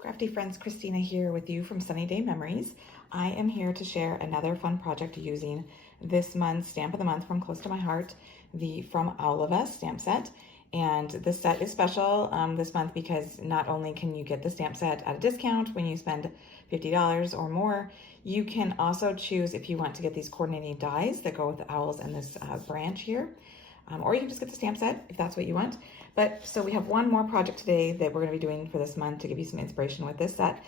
crafty friends, Christina here with you from Sunny Day Memories. I am here to share another fun project using this month's Stamp of the Month from Close to My Heart, the From Owlidays stamp set. And this set is special this month because not only can you get the stamp set at a discount when you spend $50 or more, you can also choose if you want to get these coordinating dies that go with the owls and this branch here. Or you can just get the stamp set if that's what you want. But so we have one more project today that we're going to be doing for this month to give you some inspiration with this set.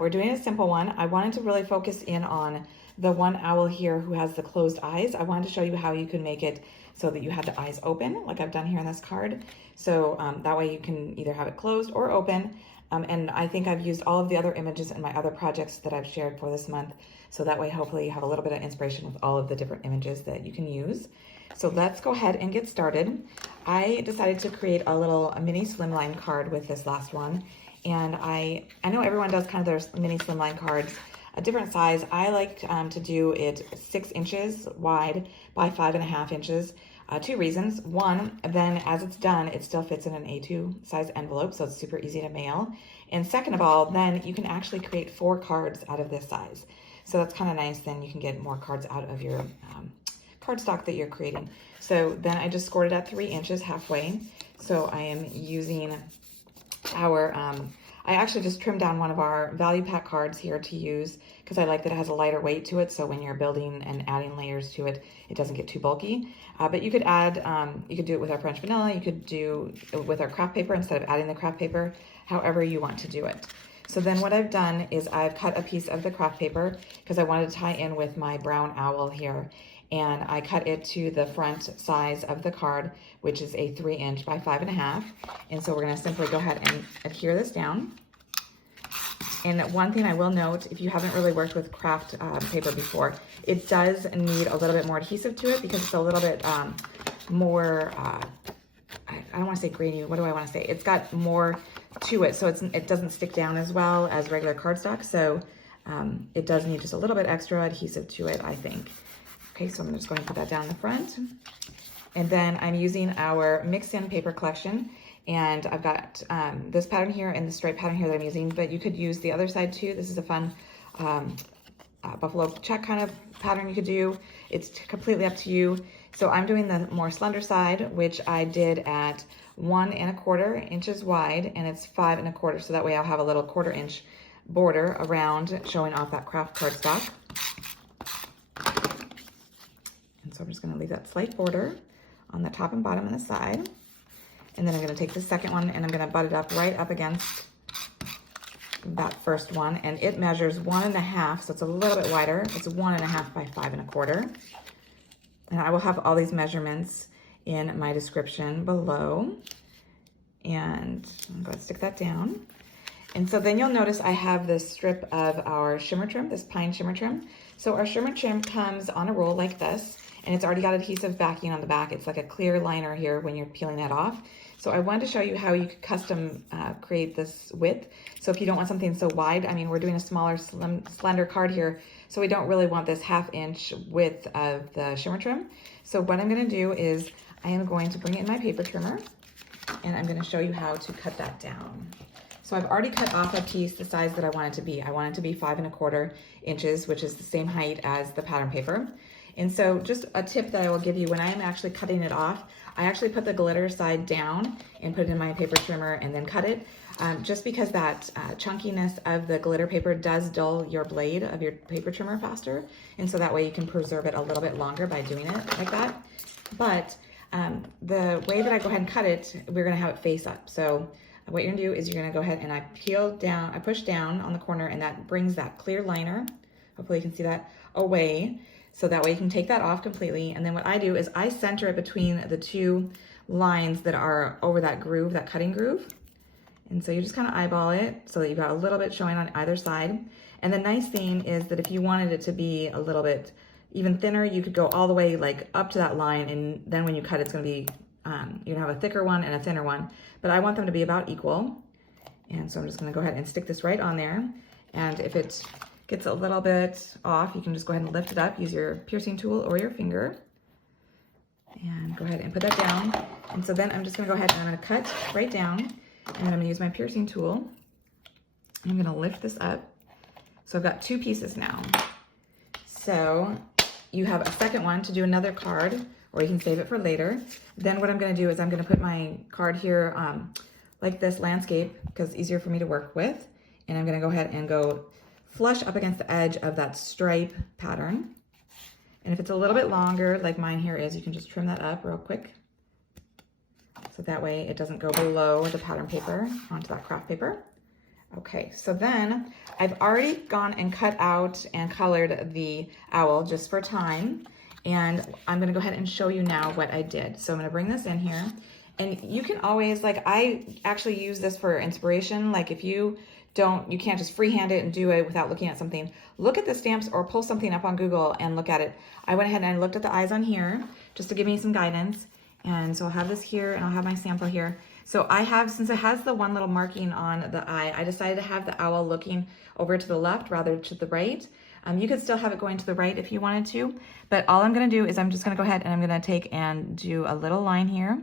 We're doing a simple one. I wanted to really focus in on the one owl here who has the closed eyes. I wanted to show you how you can make it so that you have the eyes open, like I've done here on this card. So that way you can either have it closed or open. And I think I've used all of the other images in my other projects that I've shared for this month. So that way, hopefully you have a little bit of inspiration with all of the different images that you can use. So let's go ahead and get started. I decided to create a mini slimline card with this last one. And I know everyone does kind of their mini slimline cards a different size. I like to do it 6 inches wide by 5.5 inches. 2 reasons. One, then as it's done, it still fits in an A2 size envelope, so it's super easy to mail. And second of all, then you can actually create 4 cards out of this size. So that's kind of nice. Then you can get more cards out of your cardstock that you're creating. So then I just scored it at 3 inches halfway. So I am using our, I actually just trimmed down one of our value pack cards here to use because I like that it has a lighter weight to it. So when you're building and adding layers to it, it doesn't get too bulky. But you could add, you could do it with our French vanilla. You could do it with our craft paper instead of adding the craft paper, however you want to do it. So then what I've done is I've cut a piece of the craft paper because I wanted to tie in with my brown owl here. And I cut it to the front size of the card, which is a 3 inch by 5.5. And so we're gonna simply go ahead and adhere this down. And one thing I will note, if you haven't really worked with craft paper before, it does need a little bit more adhesive to it because it's a little bit more, I don't wanna say grainy, what do I wanna say? It's got more to it, so it doesn't stick down as well as regular cardstock. So it does need just a little bit extra adhesive to it, I think. Okay, so I'm just going to put that down in the front. And then I'm using our mix-in paper collection. And I've got this pattern here and the stripe pattern here that I'm using, but you could use the other side too. This is a fun buffalo check kind of pattern you could do. It's completely up to you. So I'm doing the more slender side, which I did at 1 1/4 inches wide, and it's 5 1/4. So that way I'll have a little 1/4 inch border around showing off that craft cardstock. So I'm just going to leave that slight border on the top and bottom and the side. And then I'm going to take the second one and I'm going to butt it up right up against that first one. And it measures 1 1/2, so it's a little bit wider. It's 1 1/2 by 5 1/4. And I will have all these measurements in my description below. And I'm going to stick that down. And so then you'll notice I have this strip of our shimmer trim, this pine shimmer trim. So our shimmer trim comes on a roll like this, and it's already got adhesive backing on the back. It's like a clear liner here when you're peeling that off. So I wanted to show you how you could custom create this width. So if you don't want something so wide, I mean, we're doing a smaller, slender card here, so we don't really want this 1/2 inch width of the shimmer trim. So what I'm gonna do is I am going to bring in my paper trimmer, and I'm gonna show you how to cut that down. So I've already cut off a piece the size that I want it to be. I want it to be 5 1/4 inches, which is the same height as the pattern paper. And so just a tip that I will give you, when I am actually cutting it off, I actually put the glitter side down and put it in my paper trimmer and then cut it, just because that chunkiness of the glitter paper does dull your blade of your paper trimmer faster. And so that way you can preserve it a little bit longer by doing it like that. But the way that I go ahead and cut it, we're gonna have it face up. So what you're gonna do is you're gonna go ahead and I push down on the corner, and that brings that clear liner, hopefully you can see that, away. So that way you can take that off completely. And then what I do is I center it between the 2 lines that are over that groove, that cutting groove. And so you just kind of eyeball it so that you've got a little bit showing on either side. And the nice thing is that if you wanted it to be a little bit even thinner, you could go all the way like up to that line, and then when you cut, it's gonna be, you're gonna have a thicker one and a thinner one, but I want them to be about equal. And so I'm just gonna go ahead and stick this right on there. And if it gets a little bit off, you can just go ahead and lift it up, use your piercing tool or your finger, and go ahead and put that down. And so then I'm just gonna go ahead and I'm gonna cut right down, and I'm gonna use my piercing tool I'm gonna lift this up. So I've got 2 pieces now. So you have a second one to do another card, or you can save it for later. Then what I'm gonna do is I'm gonna put my card here like this, landscape, because it's easier for me to work with. And I'm gonna go ahead and go flush up against the edge of that stripe pattern. And if it's a little bit longer, like mine here is, you can just trim that up real quick. So that way it doesn't go below the pattern paper onto that craft paper. Okay, so then I've already gone and cut out and colored the owl just for time. And I'm gonna go ahead and show you now what I did. So I'm gonna bring this in here. And you can always, like, I actually use this for inspiration. Like if you can't just freehand it and do it without looking at something. Look at the stamps or pull something up on Google and look at it. I went ahead and I looked at the eyes on here just to give me some guidance. And so I'll have this here and I'll have my sample here. So I have, since it has the one little marking on the eye, I decided to have the owl looking over to the left rather to the right. You could still have it going to the right if you wanted to, but all I'm gonna do is I'm just gonna go ahead and I'm gonna take and do a little line here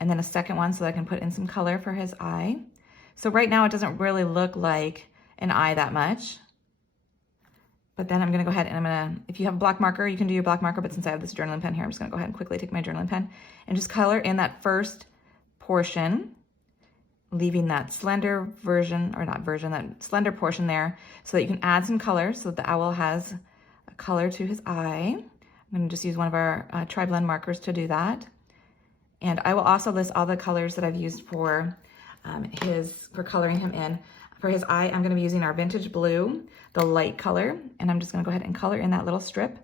and then a second one so that I can put in some color for his eye. So right now it doesn't really look like an eye that much, but then I'm gonna go ahead and I'm gonna, if you have a black marker, you can do your black marker, but since I have this journaling pen here, I'm just gonna go ahead and quickly take my journaling pen and just color in that first portion, leaving that slender version, or not version, that slender portion there so that you can add some color so that the owl has a color to his eye. I'm gonna just use one of our tri-blend markers to do that. And I will also list all the colors that I've used for coloring him in. For his eye, I'm gonna be using our vintage blue, the light color, and I'm just gonna go ahead and color in that little strip,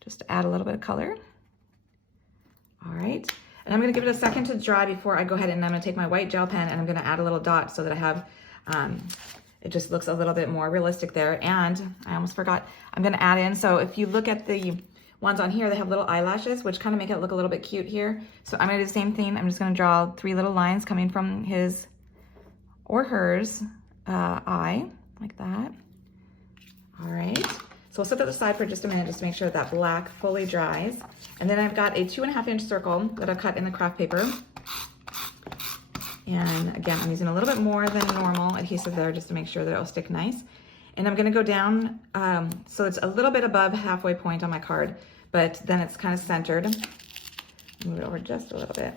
just to add a little bit of color. All right, and I'm gonna give it a second to dry before I go ahead and I'm gonna take my white gel pen and I'm gonna add a little dot so that I have, it just looks a little bit more realistic there. And I almost forgot, I'm gonna add in, so if you look at the ones on here, they have little eyelashes, which kind of make it look a little bit cute here. So I'm gonna do the same thing. I'm just gonna draw 3 little lines coming from his or hers eye, like that. All right, so we'll set that aside for just a minute just to make sure that black fully dries. And then I've got a 2.5-inch circle that I've cut in the craft paper. And again, I'm using a little bit more than normal adhesive there just to make sure that it'll stick nice. And I'm gonna go down, so it's a little bit above halfway point on my card, but then it's kind of centered. Move it over just a little bit.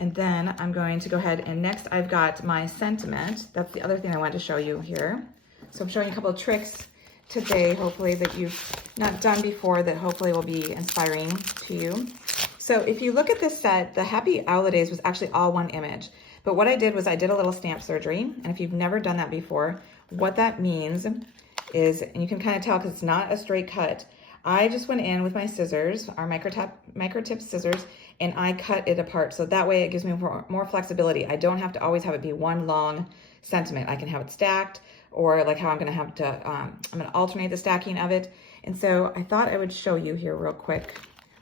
And then I'm going to go ahead and next I've got my sentiment. That's the other thing I wanted to show you here. So I'm showing you a couple of tricks today, hopefully that you've not done before, that hopefully will be inspiring to you. So if you look at this set, the Happy Owlidays was actually all one image. But what I did was I did a little stamp surgery. And if you've never done that before, what that means is, and you can kind of tell because it's not a straight cut, I just went in with my scissors, our microtip scissors, and I cut it apart. So that way it gives me more flexibility. I don't have to always have it be one long sentiment. I can have it stacked, or like how I'm gonna have to, I'm gonna alternate the stacking of it. And so I thought I would show you here real quick.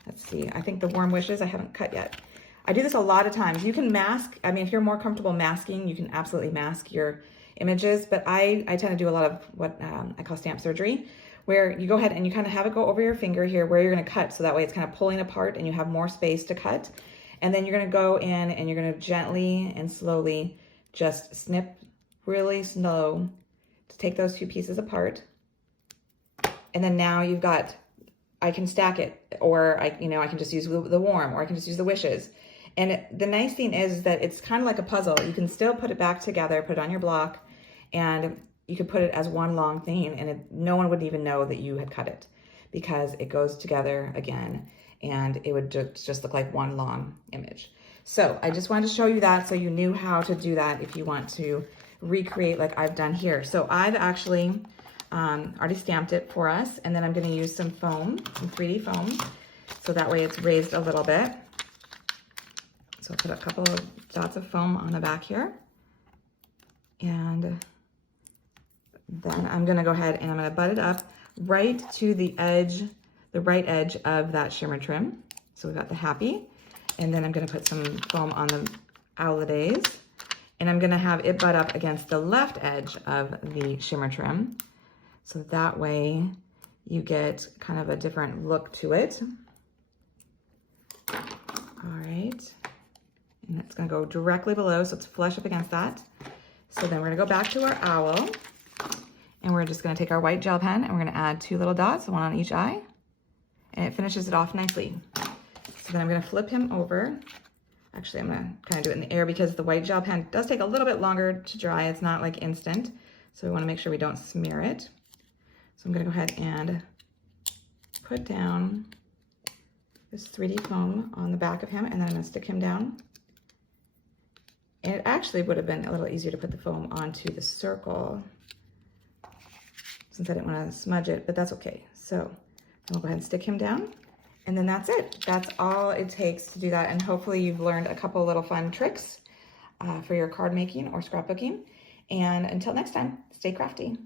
Let's see, I think the Warm Wishes I haven't cut yet. I do this a lot of times. You can mask, I mean, if you're more comfortable masking, you can absolutely mask your images, but I tend to do a lot of what I call stamp surgery, where you go ahead and you kind of have it go over your finger here where you're gonna cut, so that way it's kind of pulling apart and you have more space to cut. And then you're gonna go in and you're gonna gently and slowly just snip really slow to take those 2 pieces apart. And then now you've got, I can stack it, or I can just use the Warm, or I can just use the Wishes. And the nice thing is that it's kind of like a puzzle. You can still put it back together, put it on your block, and you could put it as one long thing, and no one would even know that you had cut it, because it goes together again, and it would just look like one long image. So I just wanted to show you that so you knew how to do that if you want to recreate like I've done here. So I've actually already stamped it for us, and then I'm going to use some foam, some 3D foam, so that way it's raised a little bit. So I'll put a couple of dots of foam on the back here, and then I'm gonna go ahead and I'm gonna butt it up right to the edge, the right edge of that shimmer trim. So we've got the Happy, and then I'm gonna put some foam on the Owlidays, and I'm gonna have it butt up against the left edge of the shimmer trim. So that way you get kind of a different look to it. All right, and it's gonna go directly below, so it's flush up against that. So then we're gonna go back to our owl, and we're just gonna take our white gel pen and we're gonna add 2 little dots, one on each eye, and it finishes it off nicely. So then I'm gonna flip him over. Actually, I'm gonna kind of do it in the air because the white gel pen does take a little bit longer to dry. It's not like instant. So we wanna make sure we don't smear it. So I'm gonna go ahead and put down this 3D foam on the back of him, and then I'm gonna stick him down. And it actually would have been a little easier to put the foam onto the circle since I didn't want to smudge it, but that's okay. So I'll go ahead and stick him down, and then that's it. That's all it takes to do that, and hopefully you've learned a couple little fun tricks for your card making or scrapbooking. And until next time, stay crafty.